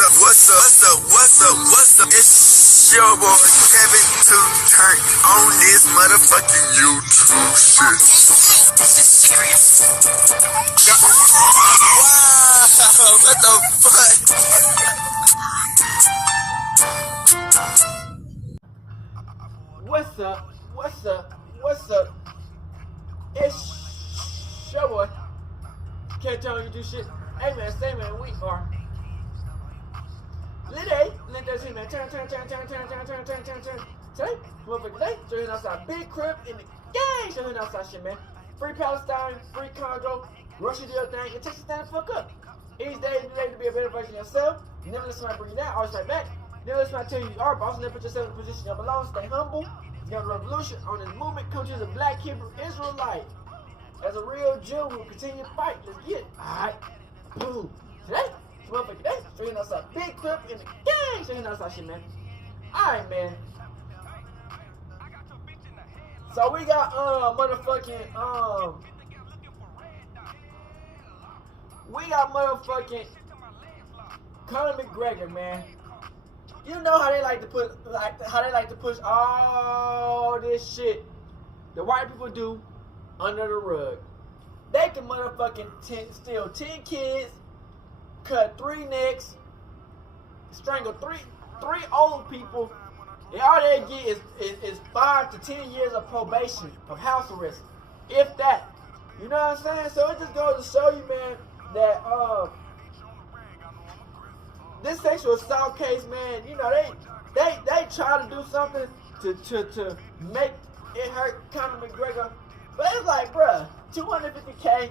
What's up? It's your boy Kevin to turn on this motherfucking YouTube shit. Wow, what the fuck? What's up? It's your boy. Can't tell you do shit. Hey man, say man, we are lit that man. Turn. Today, motherfucker today, showing outside big crib in the gang. Showing outside shit, man. Free Palestine, free Congo, Russia deal thing, and Texas stand the fuck up. Each day you ready to be a better version of yourself. You never let somebody bring you down, always fight back. Never let somebody tell you you are boss. Never put yourself in a position you belong. Stay humble. You got a revolution on this movement. Come to the Black Hebrew Israelite. As a real Jew, we'll continue to fight. Let's get it. Alright. Boom. Today, motherfucker today, showing outside big crib in the gang. Showing outside shit, man. Alright, man. So we got motherfucking Conor McGregor, man. You know how they like to push all this shit the white people do under the rug. They can motherfucking steal 10 kids, cut 3 necks, strangle three old people, and all they get is 5 to 10 years of probation, of house arrest, if that. You know what I'm saying? So it just goes to show you, man, that this sexual assault case, man, you know, they try to do something to make it hurt Conor McGregor, but it's like, bruh, 250K,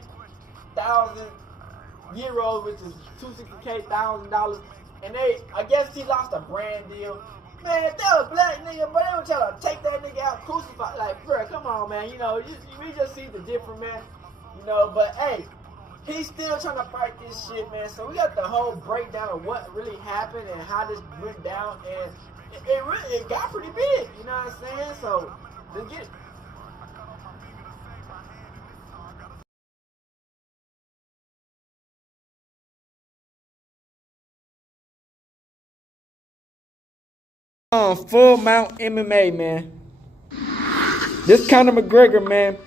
€1,000, which is $260K, $1,000, and I guess he lost a brand deal. Man, if that was a black nigga, but they were trying to take that nigga out, crucify, like, bruh, come on, man, you know, we just see the different, man, you know, but hey, he's still trying to fight this shit, man. So we got the whole breakdown of what really happened and how this went down, and it got pretty big. You know what I'm saying? So let's get it. Full Mount MMA, man. This Conor McGregor, man.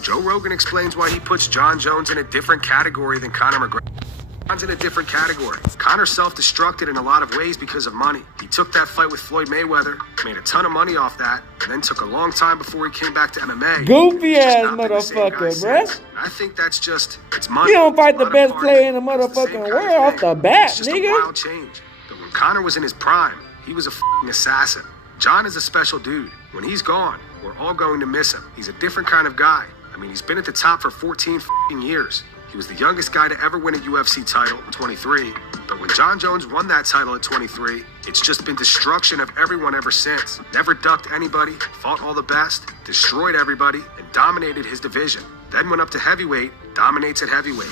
Joe Rogan explains why he puts John Jones in a different category than Conor McGregor. John's in a different category. Conor self-destructed in a lot of ways because of money. He took that fight with Floyd Mayweather, made a ton of money off that, and then took a long time before he came back to MMA. Goofy ass motherfucker, bruh. I think that's just, it's money. You don't fight the best player in the motherfucking world off the bat, it's just nigga. A wild change. But when Conor was in his prime, he was a f***ing assassin. John is a special dude. When he's gone, we're all going to miss him. He's a different kind of guy. I mean, he's been at the top for 14 f***ing years. He was the youngest guy to ever win a UFC title at 23. But when John Jones won that title at 23, it's just been destruction of everyone ever since. Never ducked anybody, fought all the best, destroyed everybody, and dominated his division. Then went up to heavyweight, dominates at heavyweight.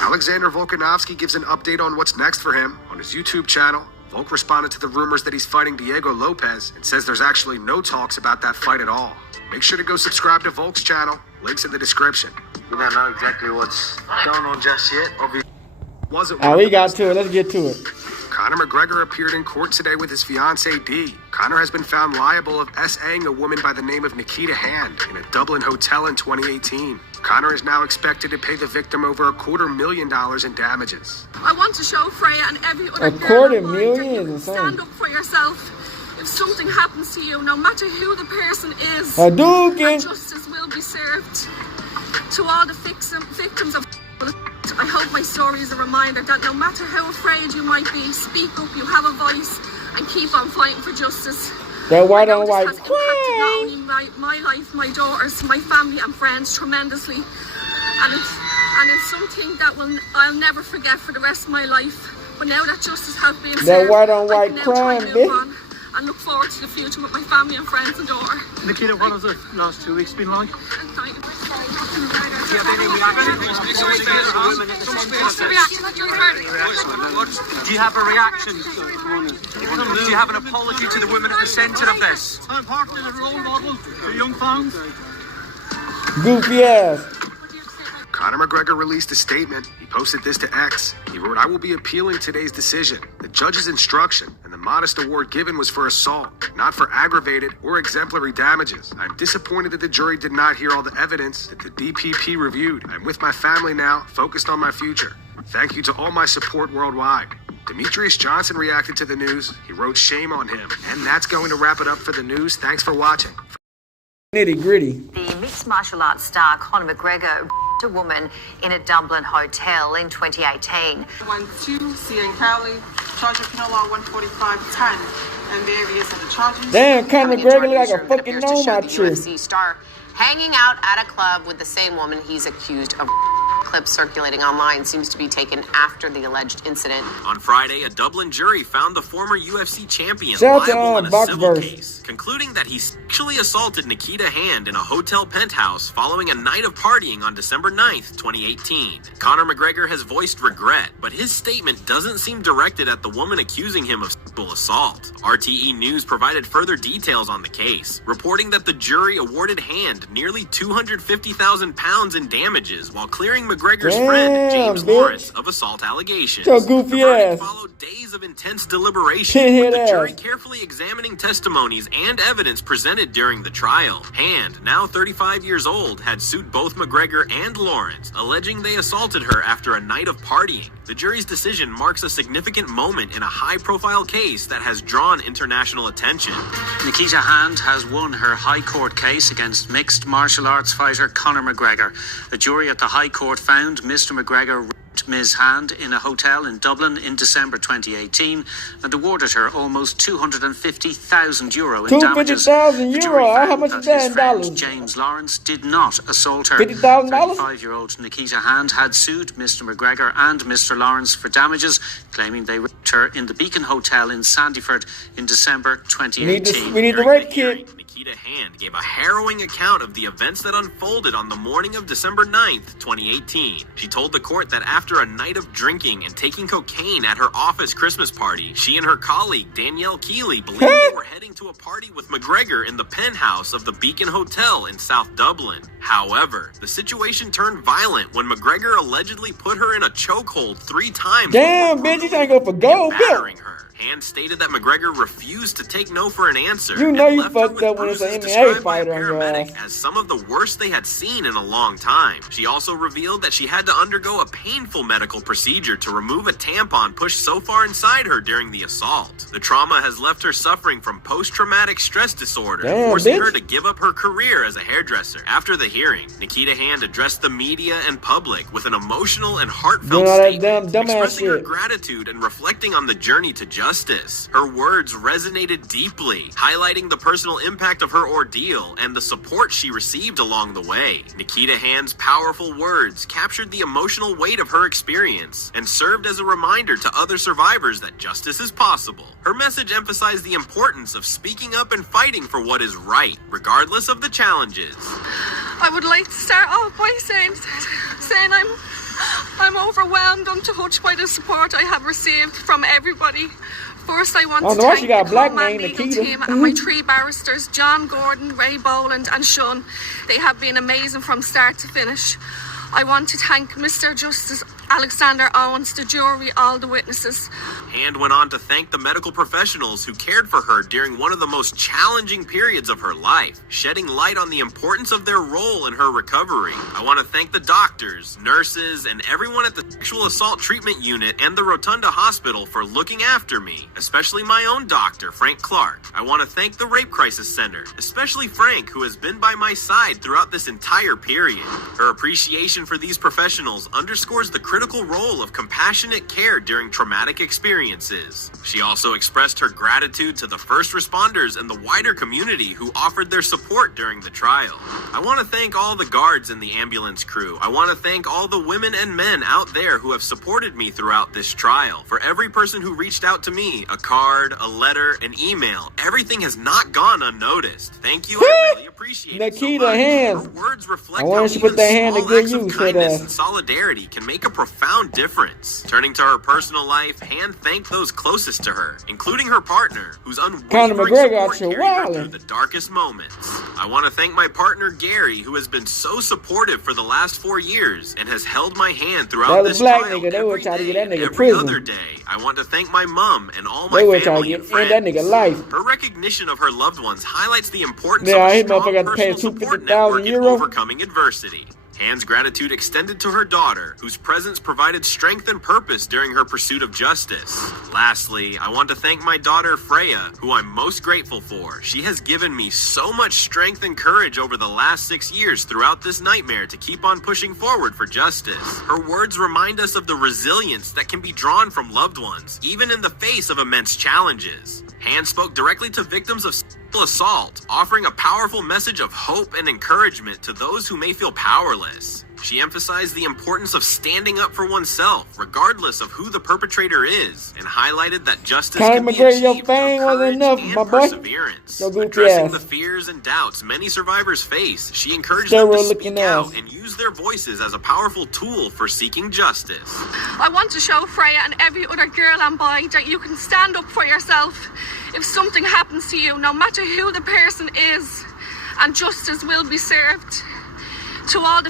Alexander Volkanovski gives an update on what's next for him on his YouTube channel. Volk responded to the rumors that he's fighting Diego Lopez and says there's actually no talks about that fight at all. Make sure to go subscribe to Volk's channel. Links in the description. We don't know exactly what's going on just yet. We got to it. Let's get to it. Conor McGregor appeared in court today with his fiancée Dee. Conor has been found liable of S.A.ing a woman by the name of Nikita Hand in a Dublin hotel in 2018. Conor is now expected to pay the victim over $250,000 in damages. I want to show Freya and every other $250,000 is stand up for yourself. If something happens to you, no matter who the person is, justice will be served. To all the victims of I hope my story is a reminder that no matter how afraid you might be, speak up, you have a voice, and keep on fighting for justice. That white on white crime. Not only my life, my daughters, my family and friends tremendously. And it's something that I'll never forget for the rest of my life. But now that justice has been served, that white on white crime, bitch. And look forward to the future with my family and friends and daughter. Nikita, what has the last 2 weeks been like? Do you have any reaction? Do you have a reaction? Do you have an apology to the women at the centre of this? I'm part of the role model for young fans. Goofy ass. Conor McGregor released a statement. He posted this to X. He wrote, "I will be appealing today's decision. The judge's instruction and the modest award given was for assault, not for aggravated or exemplary damages. I'm disappointed that the jury did not hear all the evidence that the DPP reviewed. I'm with my family now, focused on my future. Thank you to all my support worldwide." Demetrius Johnson reacted to the news. He wrote, "Shame on him." And that's going to wrap it up for the news. Thanks for watching. Nitty gritty. The mixed martial arts star Conor McGregor raped a woman in a Dublin hotel in 2018. 1-2, Cian Cowley, charge of penal law 145-10, and various other charges. Damn, Conor McGregor look like a fucking gnome out the here. UFC star hanging out at a club with the same woman he's accused of. Clips circulating online seems to be taken after the alleged incident. On Friday, a Dublin jury found the former UFC champion Shout out to, liable in a civil Boxverse. case, concluding that he sexually assaulted Nikita Hand in a hotel penthouse following a night of partying on December 9th, 2018. Conor McGregor has voiced regret, but his statement doesn't seem directed at the woman accusing him of sexual assault. RTE News provided further details on the case, reporting that the jury awarded Hand nearly £250,000 in damages while clearing McGregor's friend James Lawrence of assault allegations. So goofy the verdict ass. followed days of intense deliberation, Pinhead with the jury ass. carefully examining testimonies and evidence presented during the trial. Hand, now 35 years old, had sued both McGregor and Lawrence, alleging they assaulted her after a night of partying. The jury's decision marks a significant moment in a high-profile case that has drawn international attention. Nikita Hand has won her High Court case against mixed martial arts fighter Conor McGregor. The jury at the High Court found Mr. McGregor raped Ms. Hand in a hotel in Dublin in December 2018 and awarded her almost €250,000 in damages. €250,000? The jury found How much that is that his in friend dollars? James Lawrence did not assault her. $50,000? 35-year-old Nikita Hand had sued Mr. McGregor and Mr. Lawrence for damages, claiming they raped her in the Beacon Hotel in Sandyford in December 2018. We need the During rape the hearing, kit. Nikita Hand gave a harrowing account of the events that unfolded on the morning of December 9th, 2018. She told the court that after a night of drinking and taking cocaine at her office Christmas party, she and her colleague Danielle Keeley believed they were heading to a party with McGregor in the penthouse of the Beacon Hotel in South Dublin. However, the situation turned violent when McGregor allegedly put her in a chokehold 3 times. Damn, bitch, you trying to go for gold, battering her. Hand stated that McGregor refused to take no for an answer. You know and you left her fucked with up when it's an bruises MMA described by a fighter on your paramedic ass. as some of the worst they had seen in a long time. She also revealed that she had to undergo a painful medical procedure to remove a tampon pushed so far inside her during the assault. The trauma has left her suffering from post-traumatic stress disorder, Damn, forcing bitch. her to give up her career as a hairdresser. After the hearing, Nikita Hand addressed the media and public with an emotional and heartfelt Doing all that statement, dumb dumbass expressing her shit. gratitude and reflecting on the journey to justice. Her words resonated deeply, highlighting the personal impact of her ordeal and the support she received along the way. Nikita Hand's powerful words captured the emotional weight of her experience and served as a reminder to other survivors that justice is possible. Her message emphasized the importance of speaking up and fighting for what is right, regardless of the challenges. I would like to start off by saying I'm overwhelmed, untouched by the support I have received from everybody. First, I want I don't to know why thank she got the a black Coleman name, legal Nikita. team and my 3 barristers, John Gordon, Ray Boland and Sean. They have been amazing from start to finish. I want to thank Mr. Justice Alexander Owens, the jury, all the witnesses. Hand went on to thank the medical professionals who cared for her during one of the most challenging periods of her life, shedding light on the importance of their role in her recovery. I want to thank the doctors, nurses, and everyone at the Sexual Assault Treatment Unit and the Rotunda Hospital for looking after me, especially my own doctor, Frank Clark. I want to thank the Rape Crisis Center, especially Frank, who has been by my side throughout this entire period. Her appreciation for these professionals underscores the critical role of compassionate care during traumatic experiences. She also expressed her gratitude to the first responders and the wider community who offered their support during the trial. I want to thank all the guards and the ambulance crew. I want to thank all the women and men out there who have supported me throughout this trial. For every person who reached out to me, a card, a letter, an email, everything has not gone unnoticed. Thank you, I really appreciate it so Nikita much. Hand. Her words reflect I wanted how to put even that hand to small good acts of use for kindness that. and solidarity can make a profound profound difference. Turning to her personal life, Han thanked those closest to her, including her partner, whose unwavering Mcgregor support carried her through the darkest moments. I want to thank my partner Gary, who has been so supportive for the last 4 years and has held my hand throughout this trial every day, every other day. I want to thank my mom and all my family and friends. Her recognition of her loved ones highlights the importance of a strong personal support network in overcoming adversity. Han's gratitude extended to her daughter, whose presence provided strength and purpose during her pursuit of justice. Lastly, I want to thank my daughter Freya, who I'm most grateful for. She has given me so much strength and courage over the last 6 years throughout this nightmare to keep on pushing forward for justice. Her words remind us of the resilience that can be drawn from loved ones, even in the face of immense challenges. Han spoke directly to victims of sexual assault, offering a powerful message of hope and encouragement to those who may feel powerless. She emphasized the importance of standing up for oneself, regardless of who the perpetrator is, and highlighted that justice can be achieved through courage and perseverance. Addressing the fears and doubts many survivors face, she encouraged them to speak out and use their voices as a powerful tool for seeking justice. I want to show Freya and every other girl and boy that you can stand up for yourself if something happens to you, no matter who the person is, and justice will be served. To all the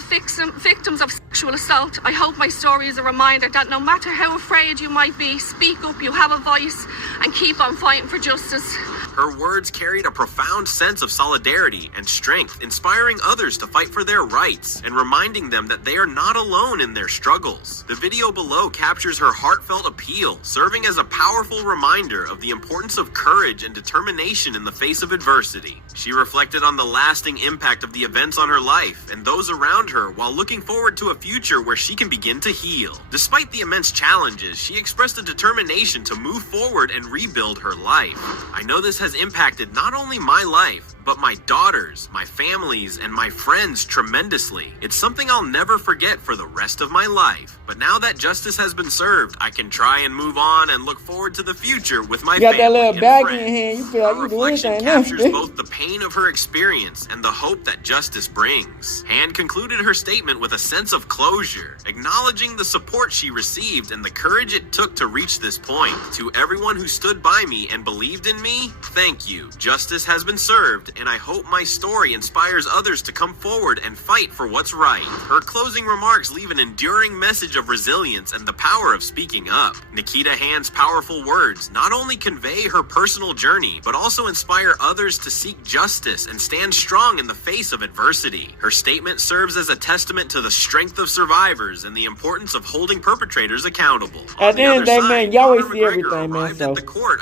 victims of sexual assault, I hope my story is a reminder that no matter how afraid you might be, speak up, you have a voice, and keep on fighting for justice. Her words carried a profound sense of solidarity and strength, inspiring others to fight for their rights and reminding them that they are not alone in their struggles. The video below captures her heartfelt appeal, serving as a powerful reminder of the importance of courage and determination in the face of adversity. She reflected on the lasting impact of the events on her life and those around her while looking forward to a future where she can begin to heal. Despite the immense challenges, she expressed a determination to move forward and rebuild her life. I know this has impacted not only my life, but my daughters, my families, and my friends tremendously. It's something I'll never forget for the rest of my life. But now that justice has been served, I can try and move on and look forward to the future with my family that little and bag friends. in your hand, you feel like Her you do reflection anything captures else. both the pain of her experience and the hope that justice brings. Han concluded her statement with a sense of closure, acknowledging the support she received and the courage it took to reach this point. To everyone who stood by me and believed in me, thank you. Justice has been served, and I hope my story inspires others to come forward and fight for what's right. Her closing remarks leave an enduring message of resilience and the power of speaking up. Nikita Han's powerful words not only convey her personal journey, but also inspire others to seek justice and stand strong in the face of adversity. Her statement serves as a testament to the strength of survivors and the importance of holding perpetrators accountable. At the end of the day, man, you always see everything, man. So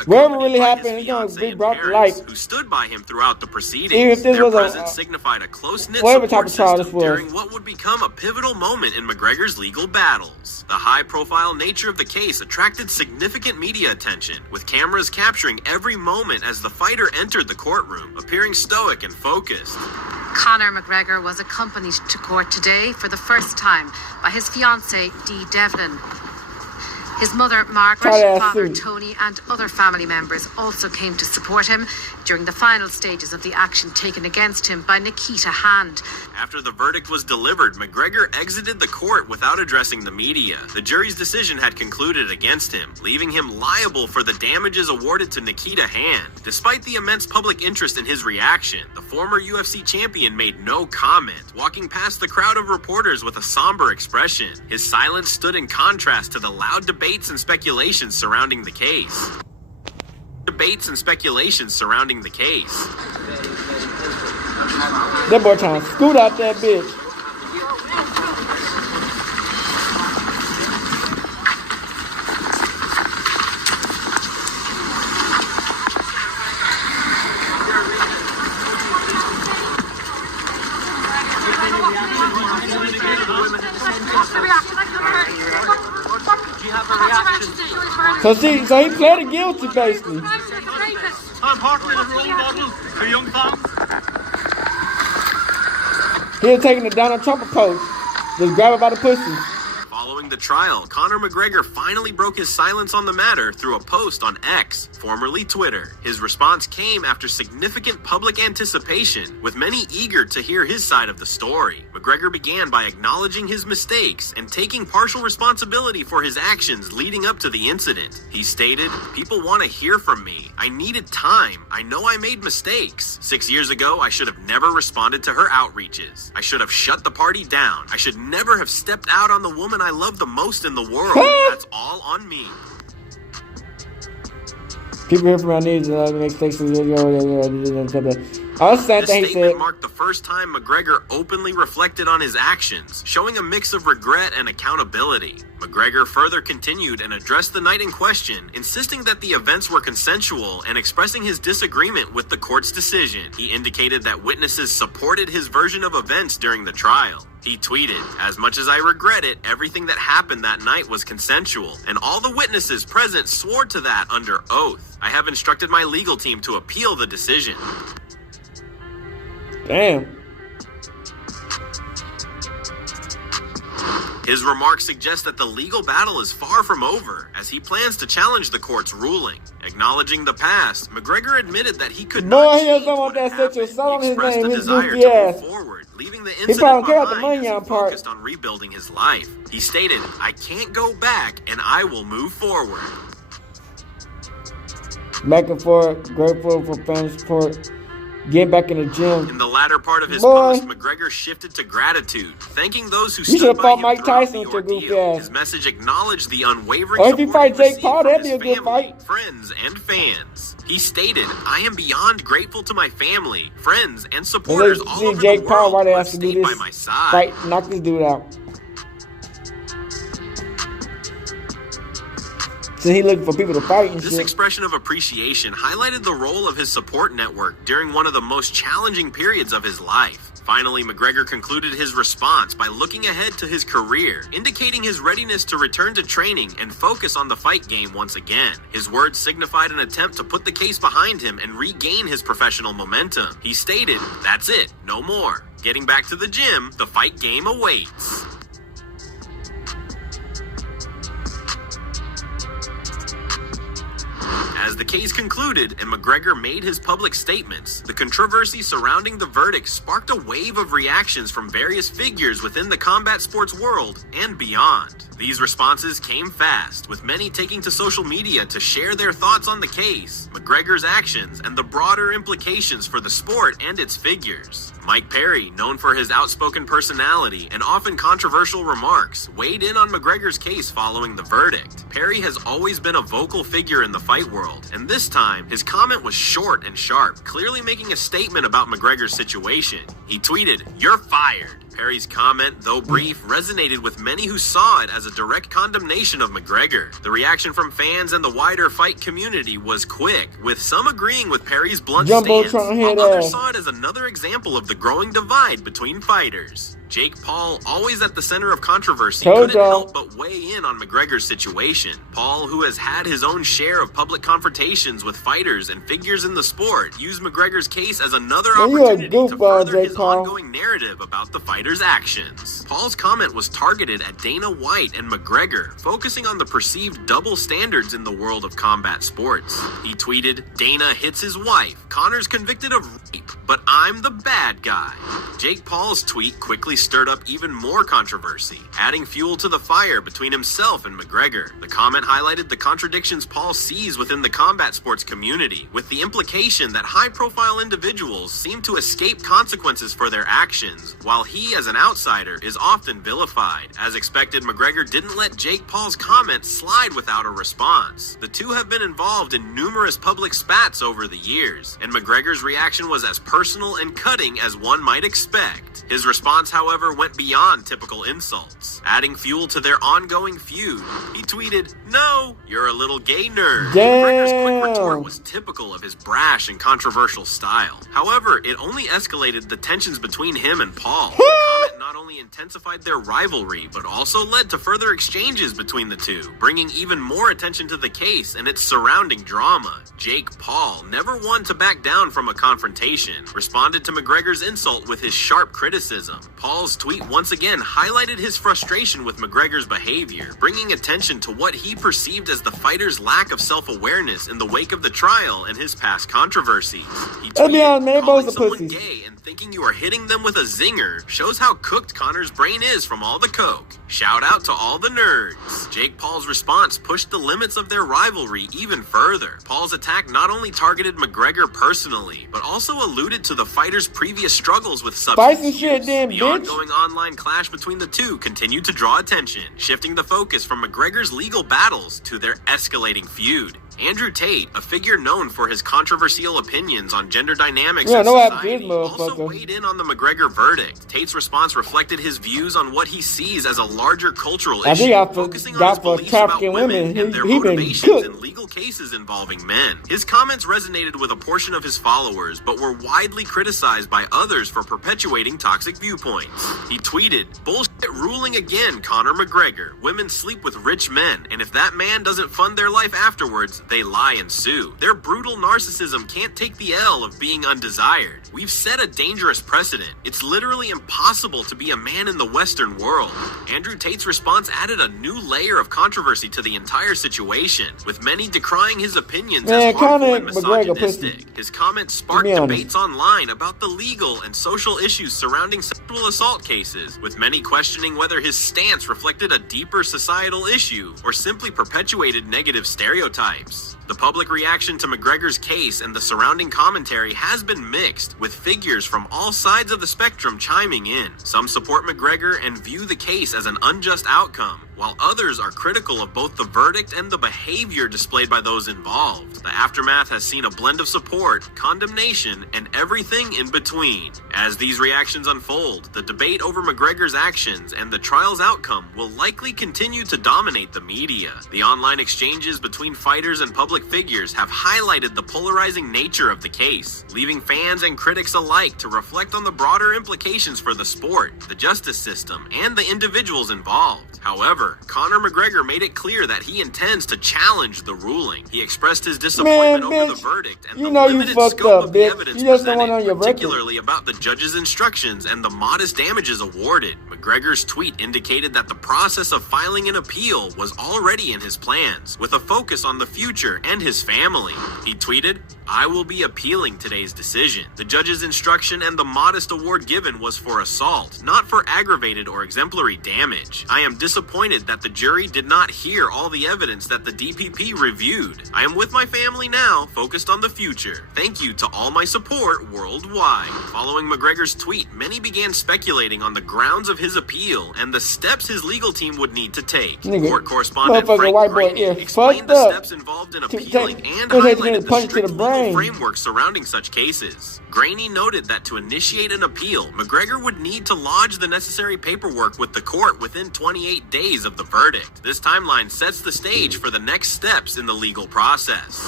whatever really happened, it's going to be brought to light. Who stood by him throughout the proceedings. Even if this Their was presence signified a close-knit whatever type support of trial system this was. during what would become a pivotal moment in McGregor's legal battles. The high-profile nature of the case attracted significant media attention, with cameras capturing every moment as the fighter entered the courtroom, appearing stoic and focused. Conor McGregor was accompanied to court today for the first time by his fiancée, Dee Devlin. His mother, Margaret, father, Tony, and other family members also came to support him during the final stages of the action taken against him by Nikita Hand. After the verdict was delivered, McGregor exited the court without addressing the media. The jury's decision had concluded against him, leaving him liable for the damages awarded to Nikita Hand. Despite the immense public interest in his reaction, the former UFC champion made no comment, walking past the crowd of reporters with a somber expression. His silence stood in contrast to the loud debates and speculations surrounding the case. That boy trying to scoot out that bitch. So he pleaded guilty, basically. He was taking the Donald Trump approach. Just grab her by the pussy. Following the trial, Conor McGregor finally broke his silence on the matter through a post on X, formerly Twitter. His response came after significant public anticipation, with many eager to hear his side of the story. McGregor began by acknowledging his mistakes and taking partial responsibility for his actions leading up to the incident. He stated, "People want to hear from me. I needed time. I know I made mistakes. 6 years ago, I should have never responded to her outreaches. I should have shut the party down. I should never have stepped out on the woman I love the most in the world. That's all on me." People here from our needs and mistakes. This statement marked the first time McGregor openly reflected on his actions, showing a mix of regret and accountability. McGregor further continued and addressed the night in question, insisting that the events were consensual and expressing his disagreement with the court's decision. He indicated that witnesses supported his version of events during the trial. He tweeted, "As much as I regret it, everything that happened that night was consensual, and all the witnesses present swore to that under oath. I have instructed my legal team to appeal the decision." Damn. His remarks suggest that the legal battle is far from over, as he plans to challenge the court's ruling. Acknowledging the past, McGregor admitted that he could not change what had happened. He expressed a desire to move forward, leaving the incident behind as he focused on rebuilding his life. He stated, "I can't go back, and I will move forward." Back and forth, grateful for fan support. Get back in the gym. In the latter part of his post, McGregor shifted to gratitude, thanking those who stood by him Mike throughout Tyson the ordeal. His message acknowledged the unwavering Or if you support fight he Jake Paul, received that'd from be his a good family, fight. friends, and fans. He stated, "I am beyond grateful to my family, friends, and supporters all over Jake the Paul, world why they who have have to do stayed by this my side." fight, knock this dude out. So he looking for people to fight and This shit. expression of appreciation highlighted the role of his support network during one of the most challenging periods of his life. Finally, McGregor concluded his response by looking ahead to his career, indicating his readiness to return to training and focus on the fight game once again. His words signified an attempt to put the case behind him and regain his professional momentum. He stated, "That's it, no more. Getting back to the gym, the fight game awaits." As the case concluded and McGregor made his public statements, the controversy surrounding the verdict sparked a wave of reactions from various figures within the combat sports world and beyond. These responses came fast, with many taking to social media to share their thoughts on the case, McGregor's actions, and the broader implications for the sport and its figures. Mike Perry, known for his outspoken personality and often controversial remarks, weighed in on McGregor's case following the verdict. Perry has always been a vocal figure in the fight world, and this time, his comment was short and sharp, clearly making a statement about McGregor's situation. He tweeted, "You're fired." Perry's comment, though brief, resonated with many who saw it as a direct condemnation of McGregor. The reaction from fans and the wider fight community was quick, with some agreeing with Perry's blunt stance, while others saw it as another example of the growing divide between fighters. Jake Paul, always at the center of controversy, couldn't help but weigh in on McGregor's situation. Paul, who has had his own share of public confrontations with fighters and figures in the sport, used McGregor's case as another opportunity to further his ongoing narrative about the fighter's actions. Paul's comment was targeted at Dana White and McGregor, focusing on the perceived double standards in the world of combat sports. He tweeted, "Dana hits his wife. Conor's convicted of rape, but I'm the bad guy." Jake Paul's tweet quickly stirred up even more controversy, adding fuel to the fire between himself and McGregor. The comment highlighted the contradictions Paul sees within the combat sports community, with the implication that high-profile individuals seem to escape consequences for their actions, while he, as an outsider, is often vilified. As expected, McGregor didn't let Jake Paul's comment slide without a response. The two have been involved in numerous public spats over the years, and McGregor's reaction was as personal and cutting as one might expect. His response, however, went beyond typical insults, adding fuel to their ongoing feud. He tweeted, "No, you're a little gay nerd." McGregor's quick retort was typical of his brash and controversial style. However, it only escalated the tensions between him and Paul. The comment not only only intensified their rivalry, but also led to further exchanges between the two, bringing even more attention to the case and its surrounding drama. Jake Paul, never one to back down from a confrontation, responded to McGregor's insult with his sharp criticism. Paul's tweet once again highlighted his frustration with McGregor's behavior, bringing attention to what he perceived as the fighter's lack of self-awareness in the wake of the trial and his past controversies. He tweeted, calling someone gay and thinking you are hitting them with a zinger shows how cooked Conor's brain is from all the coke. Shout out to all the nerds. Jake Paul's response pushed the limits of their rivalry even further. Paul's attack not only targeted McGregor personally, but also alluded to the fighter's previous struggles with substance use. The ongoing online clash between the two continued to draw attention, shifting the focus from McGregor's legal battles to their escalating feud. Andrew Tate, a figure known for his controversial opinions on gender dynamics in society, also weighed in on the McGregor verdict. Tate's response reflected his views on what he sees as a larger cultural issue, focusing on his beliefs about women and their motivations in legal cases involving men. His comments resonated with a portion of his followers, but were widely criticized by others for perpetuating toxic viewpoints. He tweeted, "Bullshit ruling again, Conor McGregor. Women sleep with rich men, and if that man doesn't fund their life afterwards, they lie and sue. Their brutal narcissism can't take the L of being undesired. We've set a dangerous precedent. It's literally impossible to be a man in the Western world." Andrew Tate's response added a new layer of controversy to the entire situation, with many decrying his opinions as harmful and misogynistic. His comments sparked debates online about the legal and social issues surrounding sexual assault cases, with many questioning whether his stance reflected a deeper societal issue or simply perpetuated negative stereotypes. The public reaction to McGregor's case and the surrounding commentary has been mixed, with figures from all sides of the spectrum chiming in. Some support McGregor and view the case as an unjust outcome, while others are critical of both the verdict and the behavior displayed by those involved. The aftermath has seen a blend of support, condemnation, and everything in between. As these reactions unfold, the debate over McGregor's actions and the trial's outcome will likely continue to dominate the media. The online exchanges between fighters and public figures have highlighted the polarizing nature of the case, leaving fans and critics alike to reflect on the broader implications for the sport, the justice system, and the individuals involved. However, Conor McGregor made it clear that he intends to challenge the ruling. He expressed his disappointment over the verdict and the limited scope of the evidence presented, particularly about the judge's instructions and the modest damages awarded. McGregor's tweet indicated that the process of filing an appeal was already in his plans, with a focus on the future and his family. He tweeted, "I will be appealing today's decision. The judge's instruction and the modest award given was for assault, not for aggravated or exemplary damage. I am disappointed that the jury did not hear all the evidence that the DPP reviewed. I am with my family now, focused on the future. Thank you to all my support worldwide." Following McGregor's tweet, many began speculating on the grounds of his appeal and the steps his legal team would need to take. Court correspondent Frank Graney explained the steps involved in appealing and highlighted the strict legal framework surrounding such cases. Graney noted that to initiate an appeal, McGregor would need to lodge the necessary paperwork with the court within 28 days of the verdict. This timeline sets the stage for the next steps in the legal process.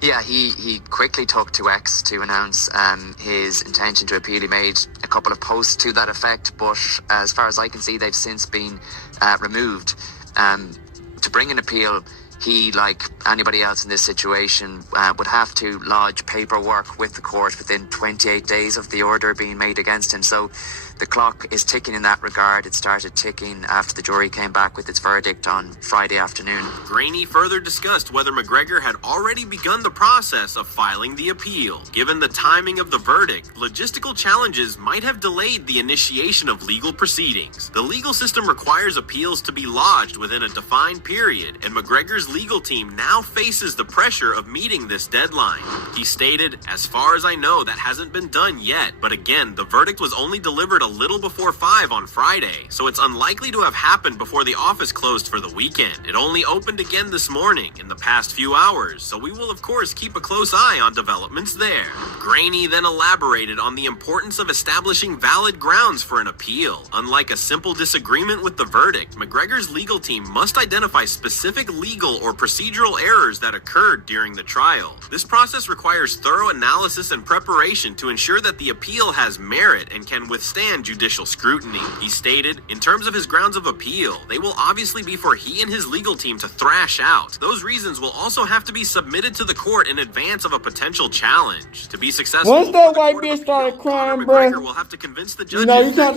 Yeah, he quickly took to X to announce his intention to appeal. He made a couple of posts to that effect, but as far as I can see, they've since been removed. To bring an appeal, he, like anybody else in this situation, would have to lodge paperwork with the court within 28 days of the order being made against him. So the clock is ticking in that regard. It started ticking after the jury came back with its verdict on Friday afternoon. Graney further discussed whether McGregor had already begun the process of filing the appeal. Given the timing of the verdict, logistical challenges might have delayed the initiation of legal proceedings. The legal system requires appeals to be lodged within a defined period, and McGregor's legal team now faces the pressure of meeting this deadline. He stated, "As far as I know, that hasn't been done yet, but again, the verdict was only delivered a little before 5 on Friday, so it's unlikely to have happened before the office closed for the weekend. It only opened again this morning in the past few hours, so we will of course keep a close eye on developments there. Graney then elaborated on the importance of establishing valid grounds for an appeal. Unlike a simple disagreement with the verdict, Mcgregor's legal team must identify specific legal or procedural errors that occurred during the trial. This process requires thorough analysis and preparation to ensure that the appeal has merit and can withstand judicial scrutiny. He stated, in terms of his grounds of appeal, they will obviously be for he and his legal team to thrash out. Those reasons will also have to be submitted to the court in advance of a potential challenge. To be successful, once that white bitch started crying, bro, will have to convince the judges you know, you can't,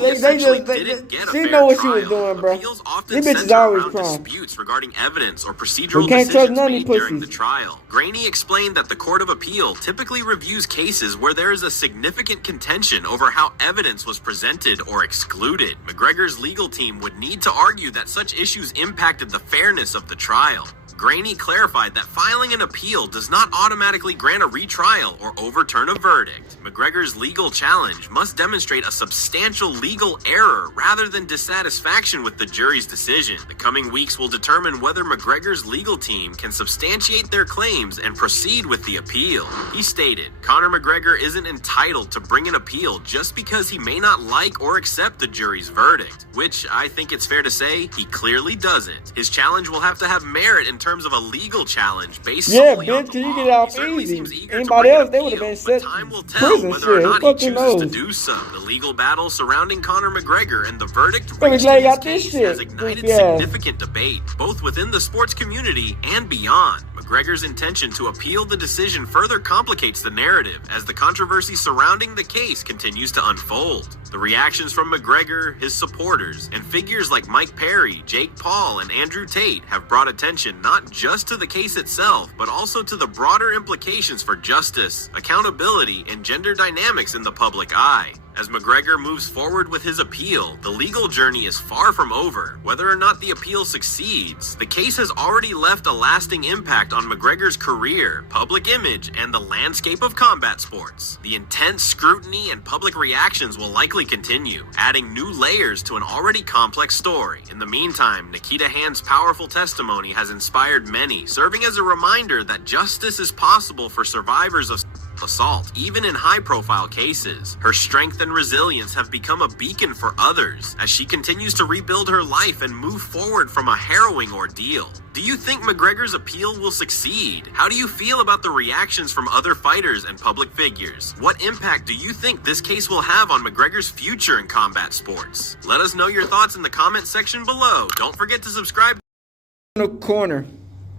she know what she was doing, bro. These bitches always crying. Disputes regarding evidence or procedural can't trust decisions none of made these during the pussies. trial. Graney explained that the Court of Appeal typically reviews cases where there is a significant contention over how evidence was presented or excluded. Mcgregor's legal team would need to argue that such issues impacted the fairness of the trial. Graney clarified that filing an appeal does not automatically grant a retrial or overturn a verdict. Mcgregor's legal challenge must demonstrate a substantial legal error rather than dissatisfaction with the jury's decision. The coming weeks will determine whether Mcgregor's legal team can substantiate their claims and proceed with the appeal. He stated, Conor McGregor isn't entitled to bring an appeal just because he may not like or accept the jury's verdict, which I think it's fair to say he clearly doesn't. His challenge will have to have merit in terms of a legal challenge based solely on the you law. get off He certainly easy. seems eager Anybody to bring else, an they would have appeal, been set but time will in tell prison. whether or Shit, not who he fucking chooses to knows? do so. The legal battle surrounding Conor McGregor and the verdict Look, reached they in his got this case shit. has ignited Yeah. significant debate, both within the sports community and beyond. McGregor's intention to appeal the decision further complicates the narrative as the controversy surrounding the case continues to unfold. The reactions from McGregor, his supporters, and figures like Mike Perry, Jake Paul, and Andrew Tate have brought attention not just to the case itself, but also to the broader implications for justice, accountability, and gender dynamics in the public eye. As McGregor moves forward with his appeal, the legal journey is far from over. Whether or not the appeal succeeds, the case has already left a lasting impact on McGregor's career, public image, and the landscape of combat sports. The intense scrutiny and public reactions will likely continue, adding new layers to an already complex story. In the meantime, Nikita Hand's powerful testimony has inspired many, serving as a reminder that justice is possible for survivors of assault, even in high-profile cases. Her strength and resilience have become a beacon for others as she continues to rebuild her life and move forward from a harrowing ordeal. Do you think McGregor's appeal will succeed? How do you feel about the reactions from other fighters and public figures? What impact do you think this case will have on McGregor's future in combat sports? Let us know your thoughts in the comment section below. Don't forget to subscribe. In the corner.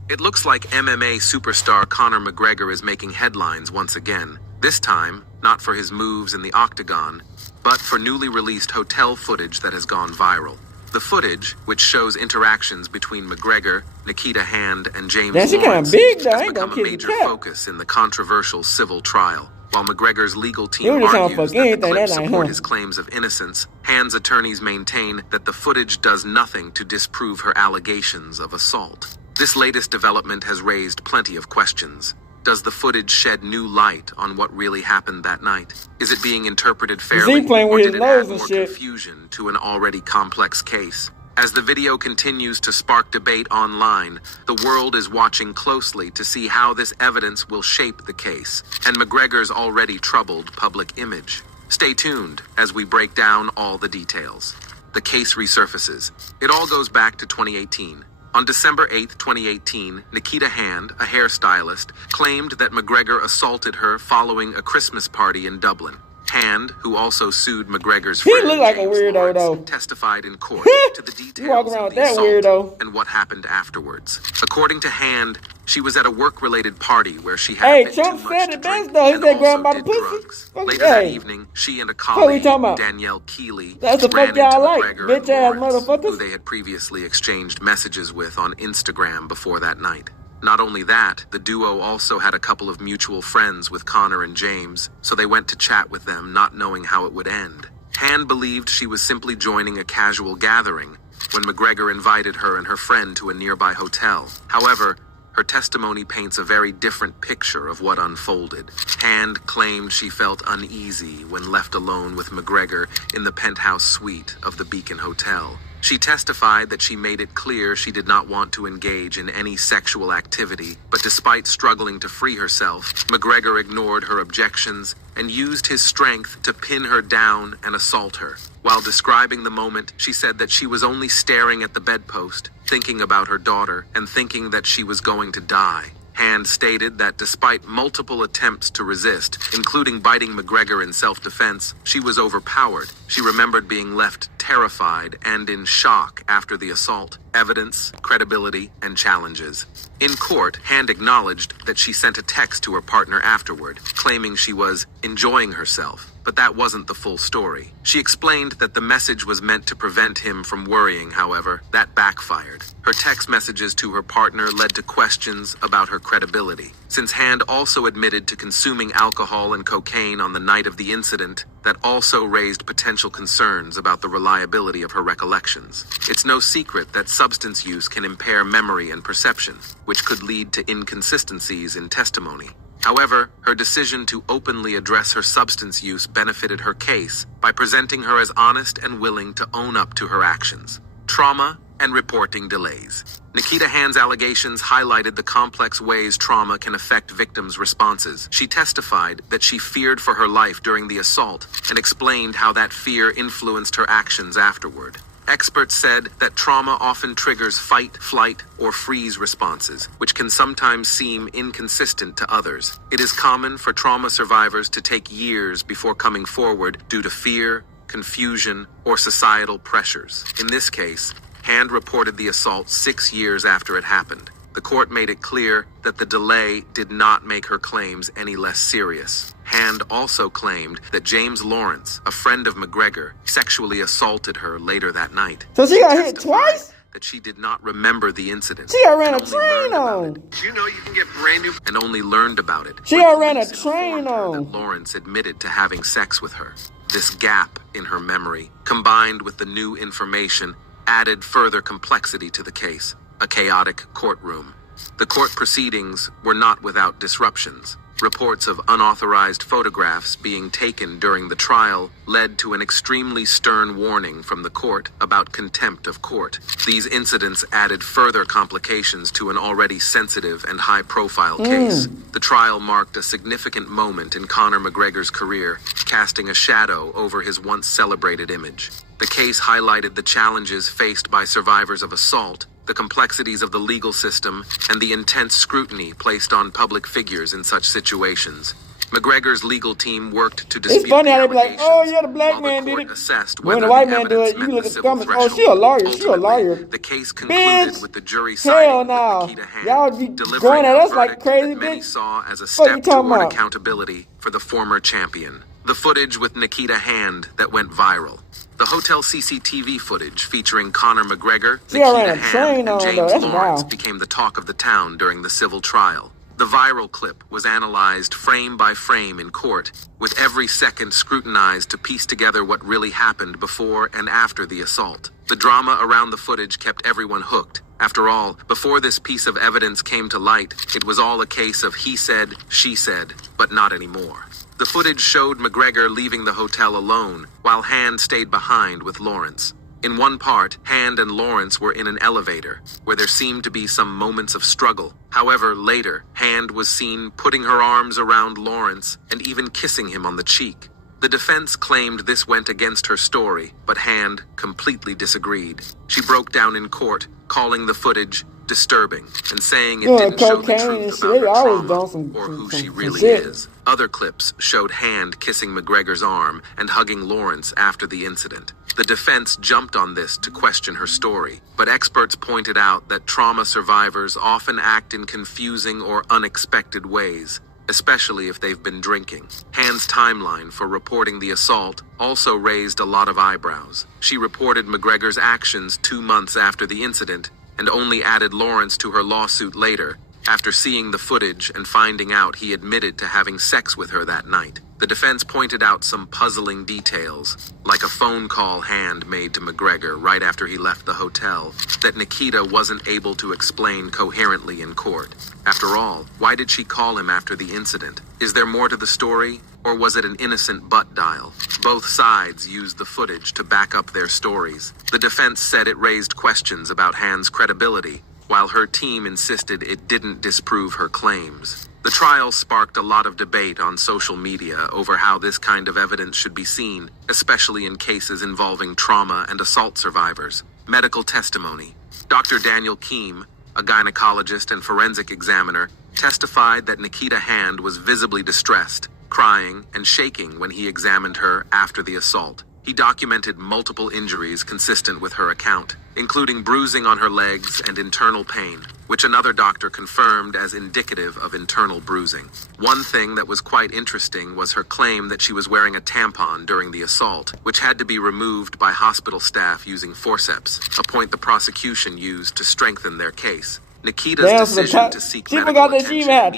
It looks like MMA superstar Conor McGregor is making headlines once again. This time, not for his moves in the octagon, but for newly released hotel footage that has gone viral. The footage, which shows interactions between McGregor, Nikita Hand, and James Lawrence, has become a major focus in the controversial civil trial. While McGregor's legal team argues that the clips support his claims of innocence, Hand's attorneys maintain that the footage does nothing to disprove her allegations of assault. This latest development has raised plenty of questions. Does the footage shed new light on what really happened that night? Is it being interpreted fairly, or did it add more confusion to an already complex case? As the video continues to spark debate online, the world is watching closely to see how this evidence will shape the case and McGregor's already troubled public image. Stay tuned as we break down all the details. The case resurfaces. It all goes back to 2018. On December 8, 2018, Nikita Hand, a hairstylist, claimed that McGregor assaulted her following a Christmas party in Dublin. Hand, who also sued McGregor's friend James Lawrence, testified in court to the details of the assault and what happened afterwards. According to Hand, she was at a work-related party where she had a bit too much to drink and also did drugs. Later that evening, she and a colleague, Danielle Keeley, ran into McGregor and Lawrence, who they had previously exchanged messages with on Instagram before that night. Not only that, the duo also had a couple of mutual friends with Conor and James, so they went to chat with them, not knowing how it would end. Hand believed she was simply joining a casual gathering when McGregor invited her and her friend to a nearby hotel. However, her testimony paints a very different picture of what unfolded. Hand claimed she felt uneasy when left alone with Mcgregor in the penthouse suite of the Beacon Hotel. She testified that she made it clear she did not want to engage in any sexual activity, but despite struggling to free herself, Mcgregor ignored her objections and used his strength to pin her down and assault her. While describing the moment, she said that she was only staring at the bedpost, thinking about her daughter and thinking that she was going to die. Hand stated that despite multiple attempts to resist, including biting Mcgregor in self-defense, she was overpowered. She remembered being left terrified and in shock after the assault. Evidence, credibility, and challenges. In court, Hand acknowledged that she sent a text to her partner afterward, claiming she was enjoying herself. But that wasn't the full story. She explained that the message was meant to prevent him from worrying, however. That backfired. Her text messages to her partner led to questions about her credibility. Since Hand also admitted to consuming alcohol and cocaine on the night of the incident, that also raised potential concerns about the reliability of her recollections. It's no secret that substance use can impair memory and perception, which could lead to inconsistencies in testimony. However, her decision to openly address her substance use benefited her case by presenting her as honest and willing to own up to her actions. Trauma and reporting delays. Nikita Hand's allegations highlighted the complex ways trauma can affect victims' responses. She testified that she feared for her life during the assault and explained how that fear influenced her actions afterward. Experts said that trauma often triggers fight, flight, or freeze responses, which can sometimes seem inconsistent to others. It is common for trauma survivors to take years before coming forward due to fear, confusion, or societal pressures. In this case, Hand reported the assault 6 years after it happened. The court made it clear that the delay did not make her claims any less serious. Hand also claimed that James Lawrence, a friend of Mcgregor, sexually assaulted her later that night. So she got hit twice? That she did not remember the incident. She got ran a train on. You know you can get brand new and only learned about it. She got ran a train on. That Lawrence admitted to having sex with her. This gap in her memory, combined with the new information, added further complexity to the case. A chaotic courtroom. The court proceedings were not without disruptions. Reports of unauthorized photographs being taken during the trial led to an extremely stern warning from the court about contempt of court. These incidents added further complications to an already sensitive and high-profile case. The trial marked a significant moment in Conor McGregor's career, casting a shadow over his once celebrated image. The case highlighted the challenges faced by survivors of assault, the complexities of the legal system, and the intense scrutiny placed on public figures in such situations. McGregor's legal team worked to dispute It's funny how they be like, allegations, oh yeah, the black man did it. assessed When whether the white the man do evidence it, you met look the at the civil comments, oh, threshold. she a lawyer, she a Ultimately, lawyer. the case concluded Bitch, with the jury hell siding no. with Nikita Hand, Y'all be delivering going at a us like verdict crazy, that many bitch. saw as a What you step talking toward about? accountability for the former champion. The footage with Nikita Hand that went viral. The hotel CCTV footage featuring Conor McGregor, See, I Nikita ran a Hand, train and on, James though. That's Lawrence wild. became the talk of the town during the civil trial. The viral clip was analyzed frame by frame in court, with every second scrutinized to piece together what really happened before and after the assault. The drama around the footage kept everyone hooked. After all, before this piece of evidence came to light, it was all a case of he said, she said, but not anymore. The footage showed McGregor leaving the hotel alone, while Hand stayed behind with Lawrence. In one part, Hand and Lawrence were in an elevator, where there seemed to be some moments of struggle. However, later, Hand was seen putting her arms around Lawrence and even kissing him on the cheek. The defense claimed this went against her story, but Hand completely disagreed. She broke down in court, calling the footage disturbing and saying it didn't show the truth about her trauma or who she really is. Other clips showed Hand kissing McGregor's arm and hugging Lawrence after the incident. The defense jumped on this to question her story, but experts pointed out that trauma survivors often act in confusing or unexpected ways, especially if they've been drinking. Hand's timeline for reporting the assault also raised a lot of eyebrows. She reported McGregor's actions 2 months after the incident and only added Lawrence to her lawsuit later, after seeing the footage and finding out he admitted to having sex with her that night. The defense pointed out some puzzling details, like a phone call Hand made to Mcgregor right after he left the hotel, that Nikita wasn't able to explain coherently in court. After all, why did she call him after the incident? Is there more to the story, or was it an innocent butt dial? Both sides used the footage to back up their stories. The defense said it raised questions about Hand's credibility, while her team insisted it didn't disprove her claims. The trial sparked a lot of debate on social media over how this kind of evidence should be seen, especially in cases involving trauma and assault survivors. Medical testimony. Dr. Daniel Keem, a gynecologist and forensic examiner, testified that Nikita Hand was visibly distressed, crying and shaking when he examined her after the assault. He documented multiple injuries consistent with her account, including bruising on her legs and internal pain, which another doctor confirmed as indicative of internal bruising. One thing that was quite interesting was her claim that she was wearing a tampon during the assault, which had to be removed by hospital staff using forceps, a point the prosecution used to strengthen their case. Nikita's decision to seek medical attention has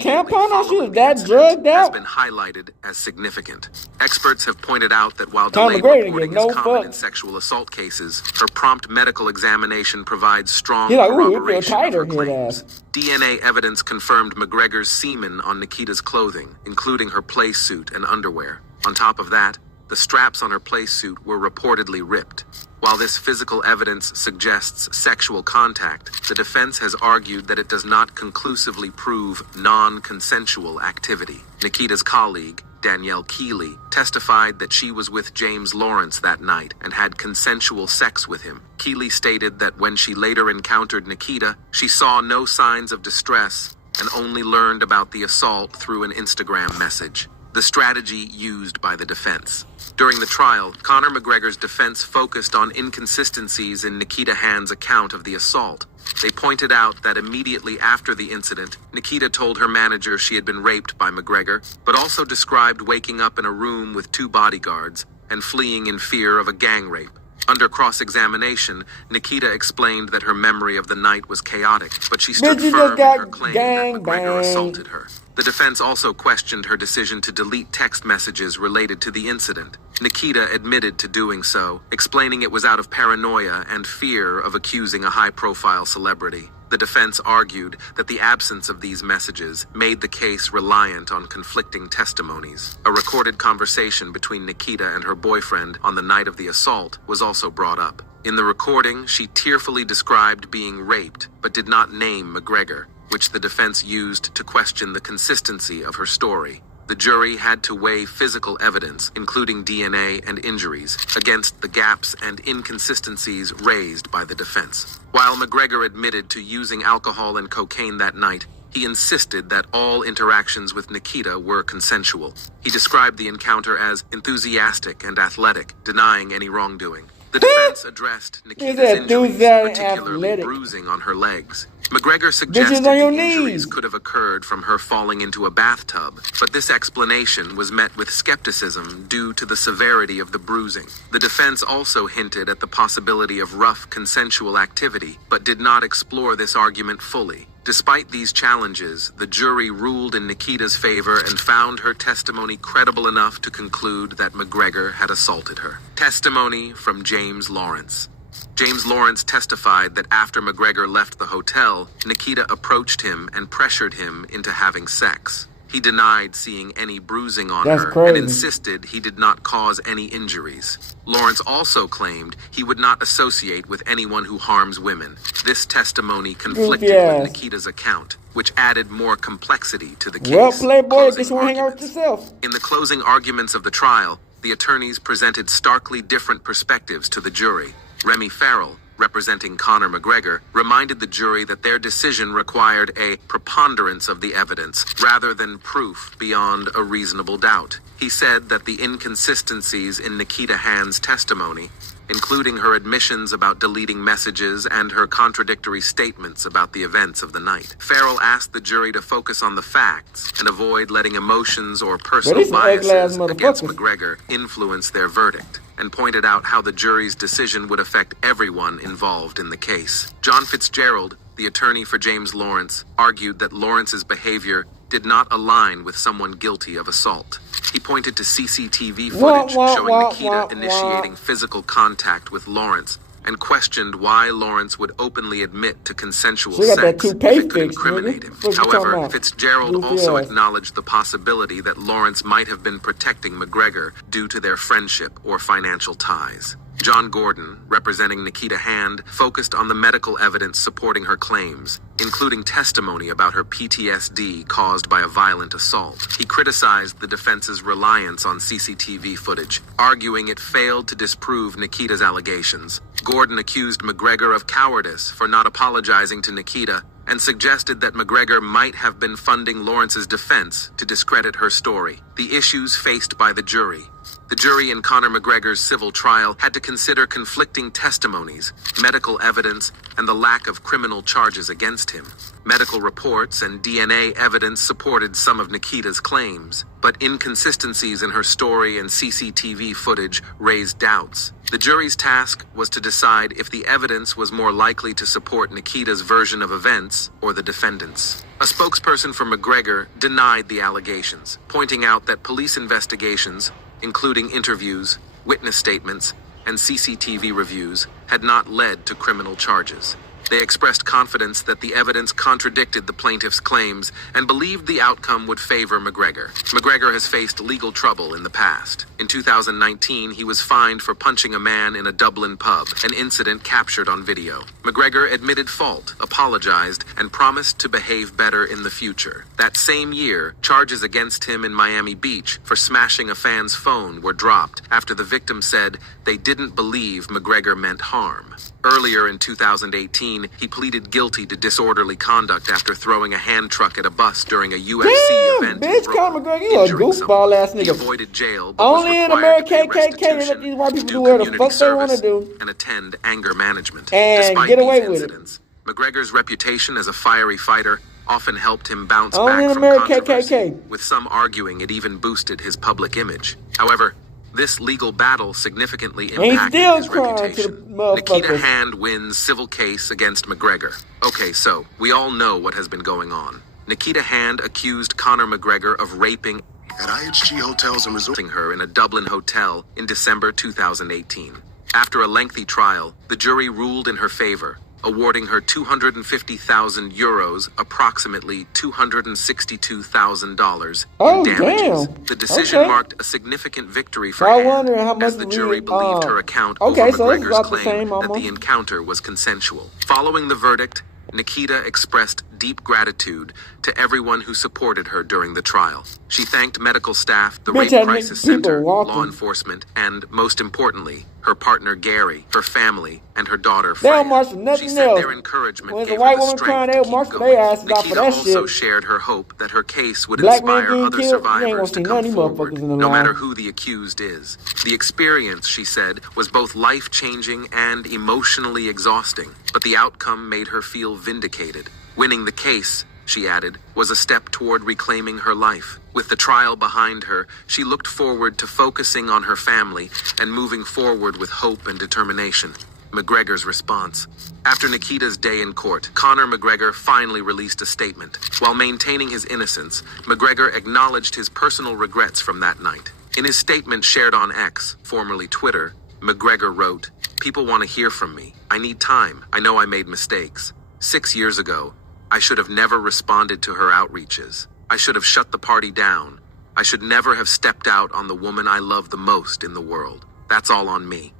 been highlighted as significant. Experts have pointed out that while delayed reporting is common in sexual assault cases, her prompt medical examination provides strong corroboration of her claims. DNA evidence confirmed Mcgregor's semen on Nikita's clothing, including her play suit and underwear. On top of that, the straps on her play suit were reportedly ripped. While this physical evidence suggests sexual contact, the defense has argued that it does not conclusively prove non-consensual activity. Nikita's colleague, Danielle Keeley, testified that she was with James Lawrence that night and had consensual sex with him. Keeley stated that when she later encountered Nikita, she saw no signs of distress and only learned about the assault through an Instagram message. The strategy used by the defense. During the trial, Conor McGregor's defense focused on inconsistencies in Nikita Hand's account of the assault. They pointed out that immediately after the incident, Nikita told her manager she had been raped by McGregor, but also described waking up in a room with 2 bodyguards and fleeing in fear of a gang rape. Under cross-examination, Nikita explained that her memory of the night was chaotic, but she stood firm in her claim that McGregor assaulted her. The defense also questioned her decision to delete text messages related to the incident. Nikita admitted to doing so, explaining it was out of paranoia and fear of accusing a high-profile celebrity. The defense argued that the absence of these messages made the case reliant on conflicting testimonies. A recorded conversation between Nikita and her boyfriend on the night of the assault was also brought up. In the recording, she tearfully described being raped, but did not name McGregor, which the defense used to question the consistency of her story. The jury had to weigh physical evidence, including DNA and injuries, against the gaps and inconsistencies raised by the defense. While McGregor admitted to using alcohol and cocaine that night, he insisted that all interactions with Nikita were consensual. He described the encounter as enthusiastic and athletic, denying any wrongdoing. The defense addressed Nikita's injuries, particularly bruising on her legs. McGregor suggested the injuries could have occurred from her falling into a bathtub, but this explanation was met with skepticism due to the severity of the bruising. The defense also hinted at the possibility of rough consensual activity, but did not explore this argument fully. Despite these challenges, the jury ruled in Nikita's favor and found her testimony credible enough to conclude that McGregor had assaulted her. Testimony from James Lawrence. James Lawrence testified that after McGregor left the hotel, Nikita approached him and pressured him into having sex. He denied seeing any bruising on her and insisted he did not cause any injuries. Lawrence also claimed he would not associate with anyone who harms women. This testimony conflicted with Nikita's account, which added more complexity to the case. Well, Playboy, just want to hang out with yourself. In the closing arguments of the trial, the attorneys presented starkly different perspectives to the jury. Remy Farrell, representing Conor McGregor, reminded the jury that their decision required a preponderance of the evidence rather than proof beyond a reasonable doubt. He said that the inconsistencies in Nikita Hand's testimony, including her admissions about deleting messages and her contradictory statements about the events of the night. Farrell asked the jury to focus on the facts and avoid letting emotions or personal biases against McGregor influence their verdict, and pointed out how the jury's decision would affect everyone involved in the case. John Fitzgerald, the attorney for James Lawrence, argued that Lawrence's behavior did not align with someone guilty of assault. He pointed to CCTV footage showing Nikita initiating physical contact with Lawrence and questioned why Lawrence would openly admit to consensual sex if it could incriminate him. However, Fitzgerald also acknowledged the possibility that Lawrence might have been protecting McGregor due to their friendship or financial ties. John Gordon, representing Nikita Hand, focused on the medical evidence supporting her claims, including testimony about her PTSD caused by a violent assault. He criticized the defense's reliance on CCTV footage, arguing it failed to disprove Nikita's allegations. Gordon accused McGregor of cowardice for not apologizing to Nikita and suggested that McGregor might have been funding Lawrence's defense to discredit her story. The issues faced by the jury. The jury in Conor McGregor's civil trial had to consider conflicting testimonies, medical evidence, and the lack of criminal charges against him. Medical reports and DNA evidence supported some of Nikita's claims, but inconsistencies in her story and CCTV footage raised doubts. The jury's task was to decide if the evidence was more likely to support Nikita's version of events or the defendant's. A spokesperson for McGregor denied the allegations, pointing out that police investigations, including interviews, witness statements, and CCTV reviews, had not led to criminal charges. They expressed confidence that the evidence contradicted the plaintiff's claims and believed the outcome would favor McGregor. McGregor has faced legal trouble in the past. In 2019, he was fined for punching a man in a Dublin pub, an incident captured on video. McGregor admitted fault, apologized, and promised to behave better in the future. That same year, charges against him in Miami Beach for smashing a fan's phone were dropped after the victim said they didn't believe McGregor meant harm. Earlier in 2018, he pleaded guilty to disorderly conduct after throwing a hand truck at a bus during a UFC event. Bitch, Conor McGregor, you a goofball ass nigga. He avoided jail, but only in America KKK let these white people do whatever the fuck they want to do and attend anger management. And despite get away these with incidents, McGregor's reputation as a fiery fighter often helped him bounce only back in from America controversy, KKK. with some arguing it even boosted his public image. However, this legal battle significantly impacted his reputation. Nikita Hand wins civil case against McGregor. Okay, so we all know what has been going on. Nikita Hand accused Conor McGregor of raping at IHG Hotels and Resorts her in a Dublin hotel in December 2018. After a lengthy trial, the jury ruled in her favor, awarding her 250,000 euros, approximately $262,000 in damages. Damn. The decision marked a significant victory for Hand, as the jury believed her account over McGregor's claim that the encounter was consensual. Following the verdict, Nikita expressed deep gratitude to everyone who supported her during the trial. She thanked medical staff, the Rape Crisis Center, law enforcement, and, most importantly, her partner Gary, her family, and her daughter Freya. She said their encouragement gave her the strength to keep going. Nikita also shared her hope that her case would inspire other survivors to come forward, no matter who the accused is. The experience, she said, was both life-changing and emotionally exhausting, but the outcome made her feel vindicated. Winning the case, she added, was a step toward reclaiming her life. With the trial behind her, she looked forward to focusing on her family and moving forward with hope and determination. McGregor's response. After Nikita's day in court, Conor McGregor finally released a statement. While maintaining his innocence, McGregor acknowledged his personal regrets from that night. In his statement shared on X, formerly Twitter, McGregor wrote, "People want to hear from me. I need time. I know I made mistakes. 6 years ago, I should have never responded to her outreaches. I should have shut the party down. I should never have stepped out on the woman I love the most in the world. That's all on me."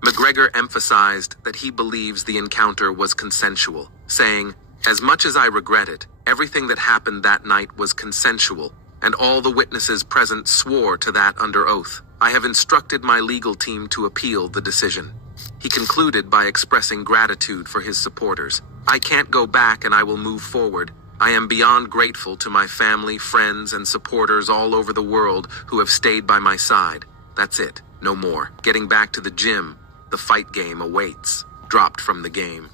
McGregor emphasized that he believes the encounter was consensual, saying, "As much as I regret it, everything that happened that night was consensual, and all the witnesses present swore to that under oath. I have instructed my legal team to appeal the decision." He concluded by expressing gratitude for his supporters. "I can't go back and I will move forward. I am beyond grateful to my family, friends, and supporters all over the world who have stayed by my side. That's it. No more. Getting back to the gym. The fight game awaits." Dropped from the game.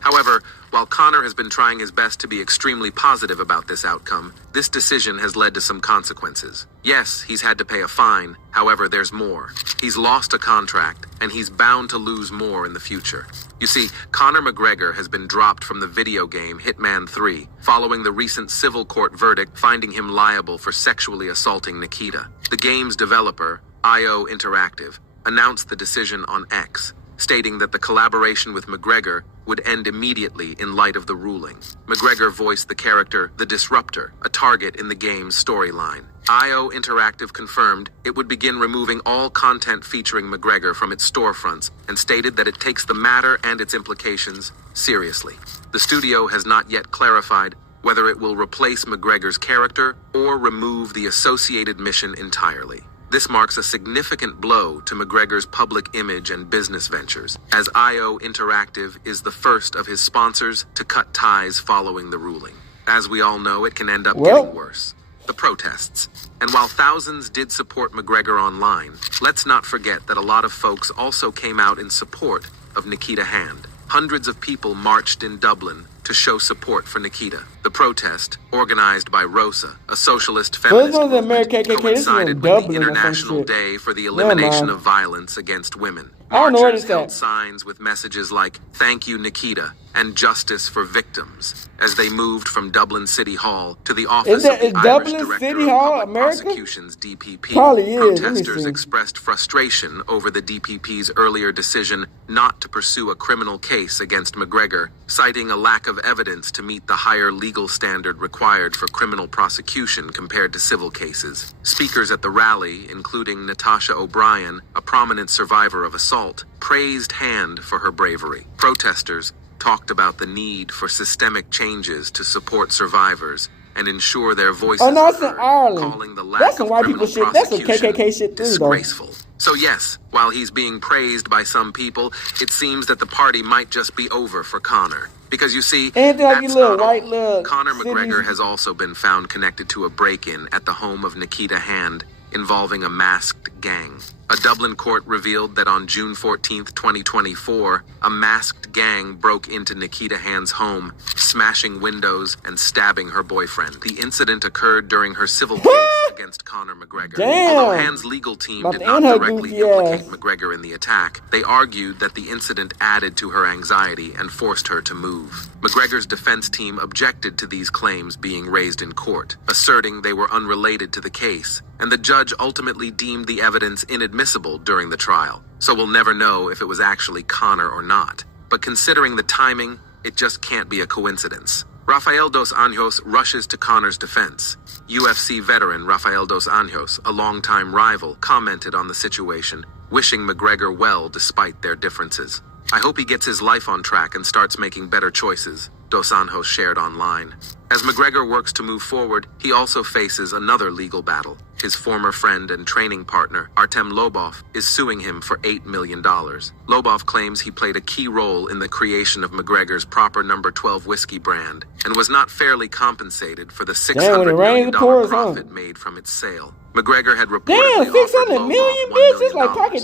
However, While Conor has been trying his best to be extremely positive about this outcome, this decision has led to some consequences. Yes, he's had to pay a fine, however, there's more. He's lost a contract, and he's bound to lose more in the future. You see, Conor McGregor has been dropped from the video game Hitman 3, following the recent civil court verdict finding him liable for sexually assaulting Nikita. The game's developer, IO Interactive, announced the decision on X, stating that the collaboration with McGregor would end immediately in light of the ruling. McGregor voiced the character The Disruptor, a target in the game's storyline. IO Interactive confirmed it would begin removing all content featuring McGregor from its storefronts and stated that it takes the matter and its implications seriously. The studio has not yet clarified whether it will replace McGregor's character or remove the associated mission entirely. This marks a significant blow to McGregor's public image and business ventures, as IO Interactive is the first of his sponsors to cut ties following the ruling. As we all know, it can end up getting worse. The protests. And while thousands did support McGregor online, let's not forget that a lot of folks also came out in support of Nikita Hand. Hundreds of people marched in Dublin to show support for Nikita. The protest, organized by Rosa, a socialist feminist movement, coincided with the International Day for the Elimination of Violence Against Women. Marchers held signs with messages like, "Thank you, Nikita," and "Justice for Victims," as they moved from Dublin City Hall to the office of the Irish Director of Public Prosecution's DPP. Protesters expressed frustration over the DPP's earlier decision not to pursue a criminal case against McGregor, citing a lack of evidence to meet the higher legal standard required for criminal prosecution compared to civil cases. Speakers at the rally, including Natasha O'Brien, a prominent survivor of assault, praised Hand for her bravery. Protesters talked about the need for systemic changes to support survivors and ensure their voices are heard, calling the lack of criminal prosecution disgraceful. So yes, while he's being praised by some people, it seems that the party might just be over for Conor. Because you see, that's not all. Conor McGregor has also been found connected to a break-in at the home of Nikita Hand involving a masked gang. A Dublin court revealed that on June 14, 2024, a masked gang broke into Nikita Hand's home, smashing windows and stabbing her boyfriend. The incident occurred during her civil case against Conor McGregor. Although Hand's legal team did not directly implicate McGregor in the attack, they argued that the incident added to her anxiety and forced her to move. McGregor's defense team objected to these claims being raised in court, asserting they were unrelated to the case, and the judge ultimately deemed the evidence inadmissible during the trial, so we'll never know if it was actually Conor or not. But considering the timing, it just can't be a coincidence. Rafael dos Anjos rushes to Conor's defense. UFC veteran Rafael dos Anjos, a longtime rival, commented on the situation, wishing McGregor well despite their differences. "I hope he gets his life on track and starts making better choices," Dos Anjos shared online. As McGregor works to move forward, he also faces another legal battle. His former friend and training partner, Artem Lobov, is suing him for $8 million. Lobov claims he played a key role in the creation of McGregor's proper No. 12 whiskey brand and was not fairly compensated for the $600 million profit made from its sale. McGregor had reportedly offered Lobov $1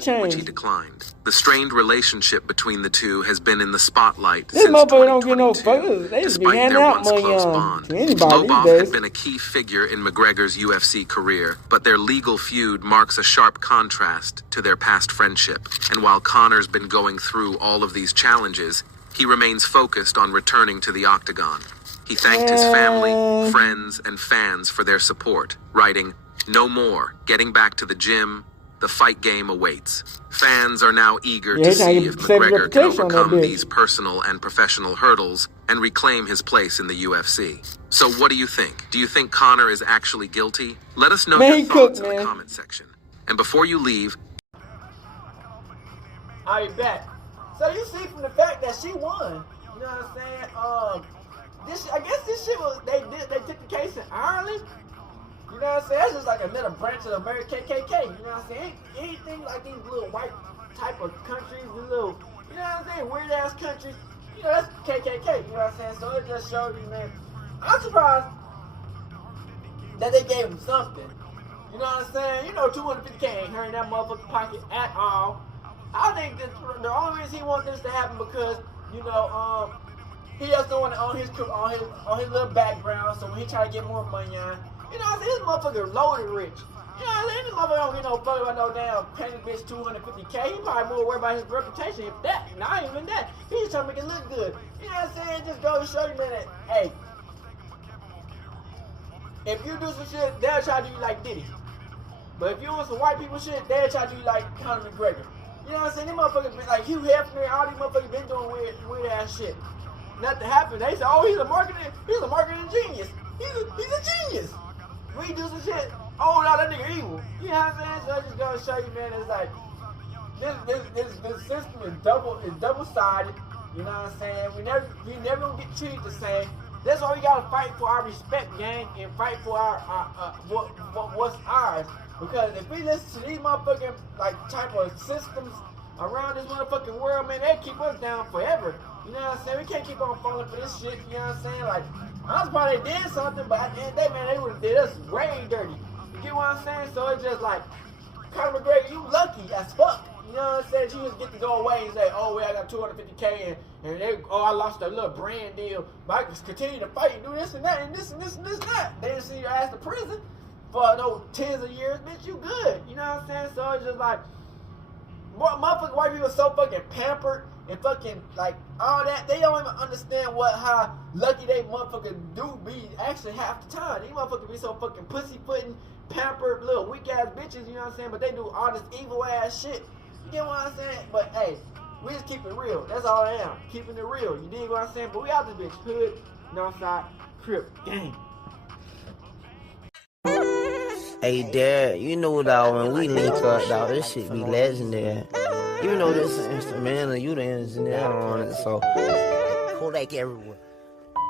million, which he declined. The strained relationship between the two has been in the spotlight since 2022, despite their once close bond. Lobov had been a key figure in McGregor's UFC career, but their legal feud marks a sharp contrast to their past friendship. And while Conor's been going through all of these challenges, he remains focused on returning to the octagon. He thanked his family, friends, and fans for their support, writing, "No more, getting back to the gym, the fight game awaits." Fans are now eager to see if McGregor can overcome these personal and professional hurdles and reclaim his place in the UFC. So what do you think? Do you think Conor is actually guilty? Let us know your thoughts in the comment section. And before you leave, I'll be back. So you see from the fact that she won, you know what I'm saying? I guess this shit was they took the case in Ireland. You know what I'm saying? That's just like another branch of the American KKK. You know what I'm saying? Anything like these little white type of countries, these little, you know what I'm saying, weird ass countries. You know, that's KKK. You know what I'm saying? So it just showed you, man. I'm surprised that they gave him something. You know what I'm saying? You know, 250K ain't hurting that motherfucking pocket at all. I think that the only reason he wants this to happen because, you know, he just doing it on his little background. So when he try to get more money on, you know what I'm saying? This motherfucker loaded rich. You know what I'm saying? This motherfucker don't get no fuck about no damn paying this bitch $250K. He probably more worried about his reputation if that. Not even that. He just trying to make it look good. You know what I'm saying? Just go to show you, man, that, hey, if you do some shit, they'll try to do you like Diddy. But if you want some white people shit, they'll try to do you like Conor McGregor. You know what I'm saying? These motherfuckers been like Hugh Hefner, all these motherfuckers been doing weird ass shit. Nothing happened. They say, oh, he's a marketing genius. He's a genius. We do some shit. Oh no, that nigga evil. You know what I'm saying? So I just gotta show you, man. It's like this system is double-sided. You know what I'm saying? We never gonna get treated the same. That's why we gotta fight for our respect, gang, and fight for our what's ours. Because if we listen to these motherfucking like type of systems around this motherfucking world, man, they keep us down forever. You know what I'm saying? We can't keep on falling for this shit. You know what I'm saying? Like, I was probably did something, but at the end of the day, man, they would have did us way dirty. You get what I'm saying? So it's just like, Conor McGregor, you lucky as fuck. You know what I'm saying? You just get to go away and say, oh, well, I got $250K and they, oh, I lost a little brand deal. But I can continue to fight and do this and that and this and this and this and that. They didn't send your ass to prison for no tens of years. Bitch, you good. You know what I'm saying? So it's just like, motherfucking white people are so fucking pampered and fucking like all that. They don't even understand how lucky they motherfuckers do be actually half the time. These motherfuckers be so fucking pussyfooting, pampered, little weak ass bitches, you know what I'm saying? But they do all this evil ass shit. You get what I'm saying? But hey, we just keep it real. That's all I am. Keeping it real. You dig what I'm saying? But we out this bitch. Hood, Northside, Crip, gang. Hey, Dad, you know, dog, when we link up, dog, this shit be legendary. You know this instrumental, you the engineer on it, so Kodak everywhere.